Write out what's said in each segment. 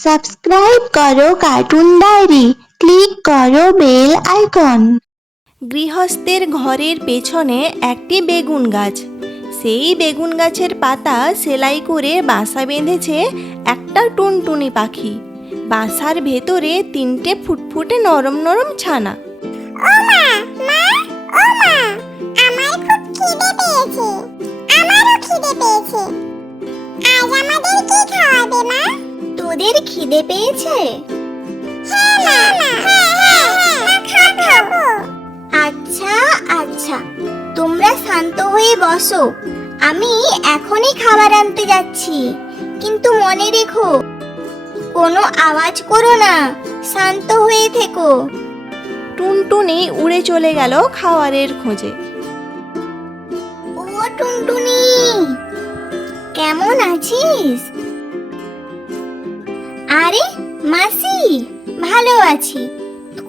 Subscribe করো cartoon diary click করো bell icon গৃহস্থের ঘরের পেছনে একটি বেগুন গাছ। সেই বেগুন গাছের পাতা সেলাই করে বাসা বেঁধেছে একটা টুনটুনি পাখি। বাসার ভেতরে তিনটে ফুটফুটে নরম নরম ছানা। ও মা! বসো আমি এখনই খাবার আনতে যাচ্ছি। কিন্তু মনে রেখো কোনো আওয়াজ করো না শান্ত হয়ে থেকো। টুনটুনি উড়ে চলে গেল খাবারের খোঁজে। ও টুনটুনি কেমন আছিস? আরে মাসি ভালো আছি।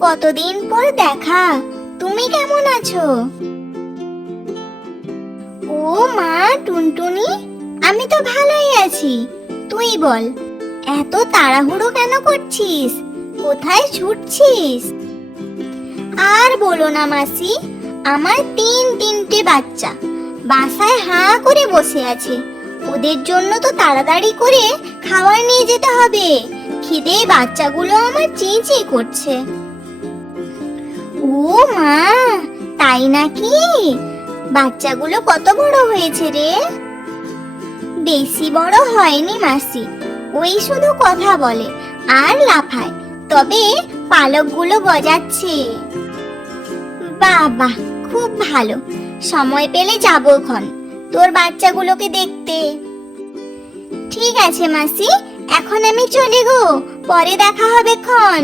কতদিন পর দেখা তুমি কেমন আছো? ও মা, টুনটুনি, আমি তো ভালোই আছি। তুই বল, এত তাড়াহুড়ো কেন করছিস? কোথায় ছুটছিস? আর বলো না মাসি, আমার তিন তিনটে বাচ্চা। বাসায় হাঁ করে বসে আছে। ওদের জন্য তো তাড়াতাড়ি করে খাবার নিয়ে যেতে হবে। খিদে বাচ্চাগুলো আমার চেঁচে করছে। ও মা, তাই নাকি? বাচ্চাগুলো কত বড় হয়েছে রে? বেশি বড় হয়নি মাসি। ওই শুধু কথা বলে আর লাফায়, তবে পালকগুলো গজাচ্ছে বাহ খুব ভালো। সময় পেলে যাব খন তোর বাচ্চাগুলোকে দেখতে। ঠিক আছে মাসি, এখন আমি চলে গো। পরে দেখা হবে খন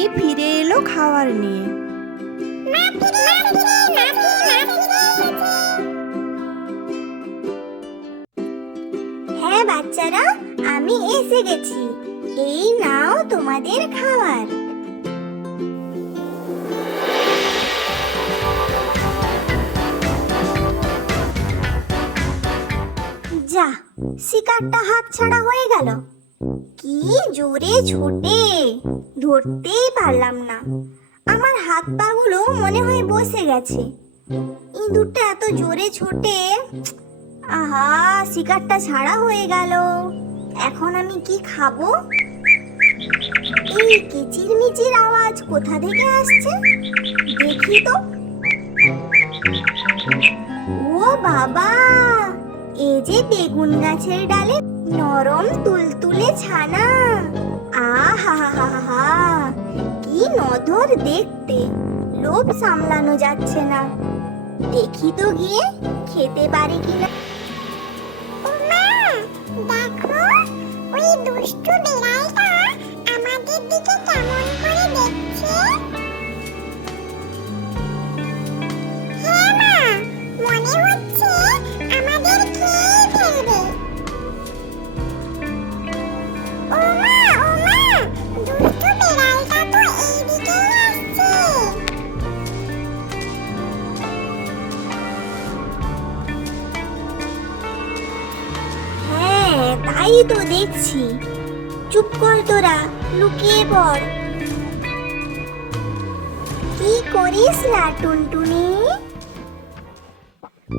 টুনি ফিরে এলো খাওয়ার নিয়ে। হ্যাঁ বাচ্চারা, আমি এসে গেছি। এই নাও তোমাদের খাবার। যা, শিকারটা হাত ছাড়া হয়ে গেল। কি জোরে ছোটে, ধরতেই পারলাম না। আমার হাত পাগুলো মনে হয় বসে গেছে। ইঁদুরটা এত জোরে ছোটে, আহা, শিকারটা ছাড়া হয়ে গেল। এখন আমি কি খাব? এই কিচির মিচির আওয়াজ কোথা থেকে আসছে? দেখি তো। ও বাবা এই যে বেগুন গাছের ডালে নরম তুলতুলে ছানা। আহা কি নধর দেখতে। লোভ সামলানো যাচ্ছে না। দেখি তো গিয়ে খেতে পারে কিনা। দেখো, ওই দুষ্টু বিড়ালটা আমাদের দিকে কেমন তোরা লুকিয়ে পড়। কি করিস না টুনটুনি?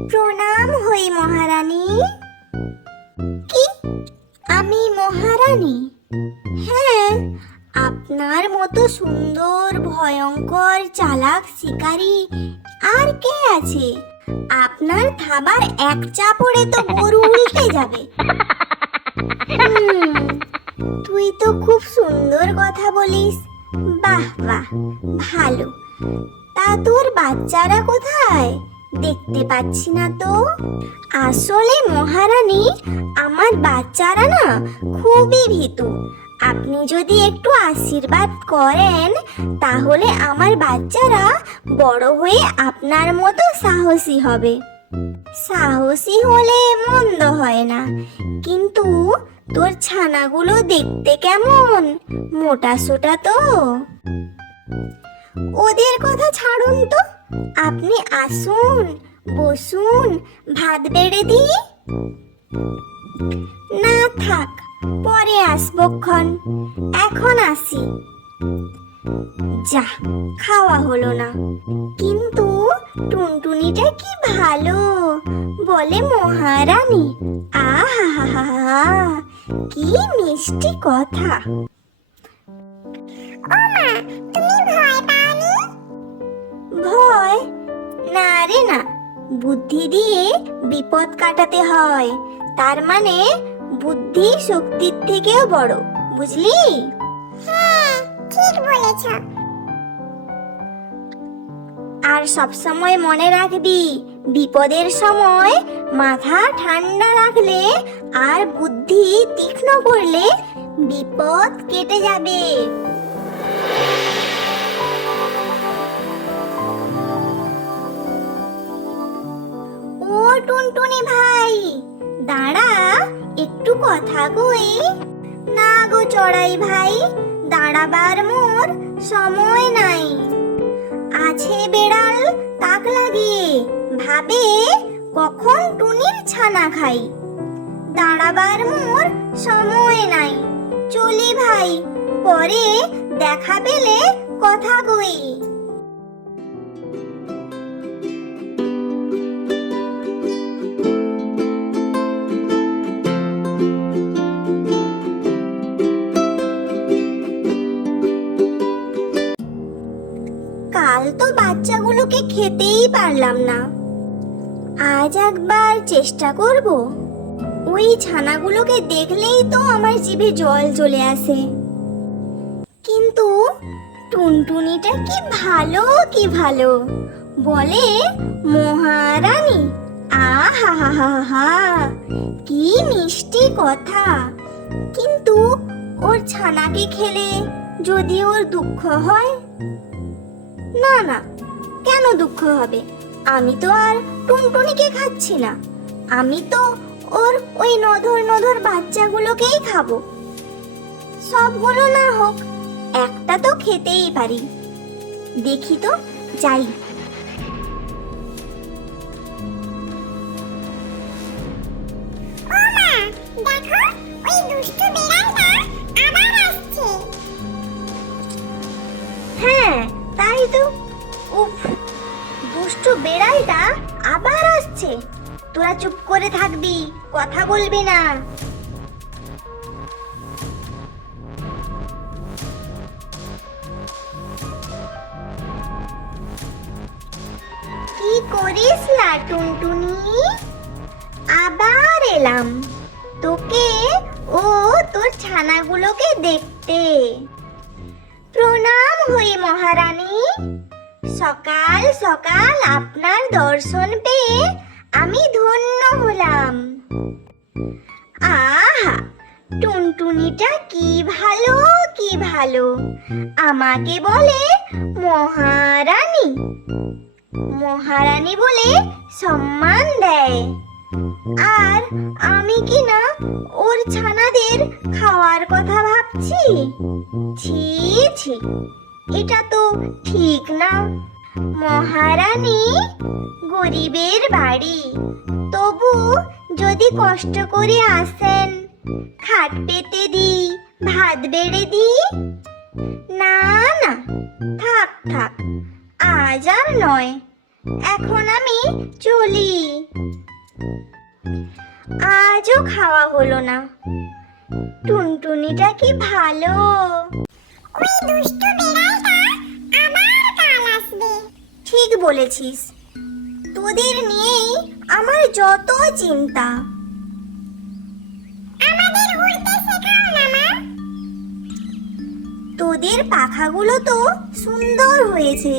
প্রণাম হই মহারানী। কি? আমি মহারানী? হ্যাঁ আপনার মতো সুন্দর ভয়ঙ্কর চালাক শিকারী আর কে আছে? আপনার খাবার এক চাপড়ে তো গরু উল্টে যাবে। হুম, তুই তো খুব সুন্দর কথা বলিস। বাহ বাহ, ভালো। তা তোর বাচ্চারা কোথায়? দেখতে পাচ্ছি না তো। আসলে মহারানী, আমার বাচ্চারা না খুবই ভীতু। আপনি যদি একটু আশীর্বাদ করেন, তাহলে আমার বাচ্চারা বড় হয়ে আপনার মতো সাহসী হবে। সাহসী হলে মন্দ হয় না। কিন্তু তোর ছানাগুলো দেখতে কেমন? মোটা সোটা তো। ওদের কথা ছাড়ুন তো। আপনি আসুন, বসুন, ভাত বেড়ে দিই। না থাক, পরে আসবক্ষণ এখন আসি। যা, খাওয়া হলো না। কিন্তু টুনটুনিটা কি ভালো, বলে মহারানী। আহা কি মিষ্টি কথা। ওমা তুমি ভয় পাওনি? ভয়? না রে না বুদ্ধি দিয়ে বিপদ কাটাতে হয়। তার মানে বুদ্ধি শক্তির থেকেও বড় বুঝলি? হ্যাঁ ঠিক বলেছ। আর সব সময় মনে রাখবি বিপদের সময় মাথা ঠান্ডা রাখলে আর বুদ্ধি তীক্ষ্ণ করলে বিপদ কেটে যাবে। ও টুনটুনি ভাই, দাঁড়া, একটু কথা কই। না গো চড়াই ভাই, দাঁড়াবার মোর সময় নাই। আছে বেড়াল তাক লাগিয়ে, ভাবে কখন টুনির ছানা খাই দাঁড়াবার মোর সময় নাই। চলি ভাই, পরে দেখা পেলে কথা কই। কাল তো বাচ্চাগুলোকে খেতেই পারলাম না। আজ একবার চেষ্টা করব। ওই ছানাগুলোকে দেখলেই তো আমার জিভে জল চলে আসে। কিন্তু টুনটুনিটা কি ভালো কি ভালো? বলে, মহারানী, আহা হা হা কি মিষ্টি কথা। কিন্তু ওর ছানাকে খেলে যদি ওর দুঃখ হয়? না না, কেন দুঃখ হবে? আমি তো আর টুনটুনিকে খাচ্ছি না। আমি তো ওর ওই নধর নধর বাচ্চাগুলোকেই খাব। সবগুলো না হোক, একটা তো খেতেই পারি। দেখি তো, যাই। দেখো হ্যাঁ তাই তো। উফ, দুষ্টু বেড়ালটা আবার আসছে। তোরা চুপ করে থাকবি, কথা বলবি না। কি করিস লাটুনটুনি আবার এলাম। তোকে ও তোর ছানাগুলোকে দেখতে। প্রণাম হই মহারানী। সকাল সকাল আপনার দর্শন পেয়ে আমি ধন্য হলাম। আহা, টুনটুনিটা কি ভালো কি ভালো। আমাকে বলে মহারানী। মহারানী বলে সম্মান দেয়। আর আমি কি না ওর ছানাদের খাওয়ার কথা ভাবছি? ছি ছি, এটা তো ঠিক না। মহারানী, গরিবের বাড়ি। তবু যদি কষ্ট করে আসেন, খাট পেতে দি ভাত বেড়ে দি না না, থাক থাক, আজ আর নয়, এখন আমি চলি। আজও খাওয়া হলো না। টুনটুনিটা কি ভালো? ওই দুষ্টু বিড়ালটা আবার কাল আসবে ঠিক বলেছিস। তোদের নিয়েই আমার যত চিন্তা। আমাদের উড়তে শেখাও না মা তোদের পাখাগুলো তো সুন্দর হয়েছে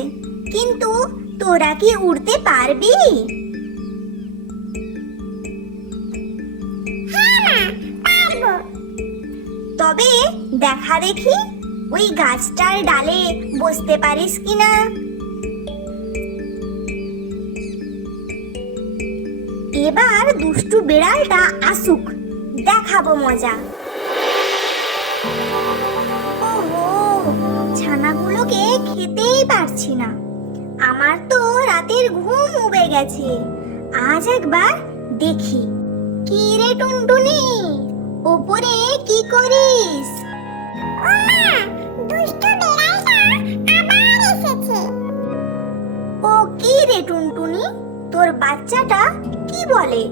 কিন্তু তোরা কি উড়তে পারবি? হ্যাঁ তবে দেখা দেখি ওই গাছটার ডালে বসতে পারিস কিনা। এবার দুষ্টু বিড়ালটা আসুক। দেখাবো মজা। ওহো ছানাগুলোকে খেতেই পারছি না। আমার তো রাতের ঘুম উবে গেছে। আজ একবার দেখি। কি রে টুনটুনি ওপরে কি করিস? ও কি রে টুনটুনি? তোর বাচ্চাটা কি বলে?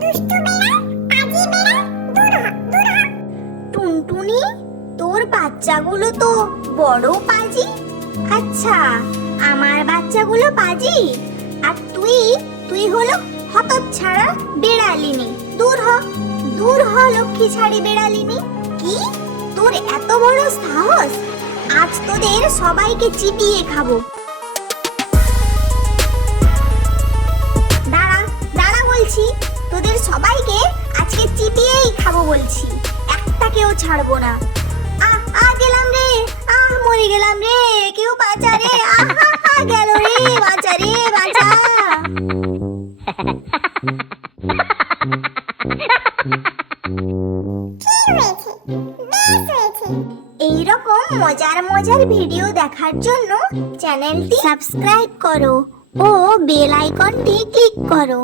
দুষ্টু বেড়াল পাজি বেড়াল দূর হ দূর হ। টুনটুনি তোর বাচ্চাগুলো তো বড় পাজি। আচ্ছা আমার বাচ্চাগুলো পাজি? আর তুই তুই হলো হতচ্ছাড়া বেড়ালিনি। দূর হ দূর হ লক্ষ্মী ছাড়ি বেড়ালিনি। কি? তোর এত বড় সাহস? আজ তোদের সবাইকে চিবিয়ে খাব। বলছি, তোদের সবাইকে আজকে চিবিয়েই খাব বলছি। একটাকেও ছাড়বো না। আহ আ গেলাম রে, আহ, মরে গেলাম রে, কেউ বাঁচা রে আহ, গেল রে, বাঁচা রে, বাঁচা। এইরকম মজার মজার ভিডিও দেখার জন্য চ্যানেলটি সাবস্ক্রাইব করো ও বেল আইকনটি ক্লিক করো।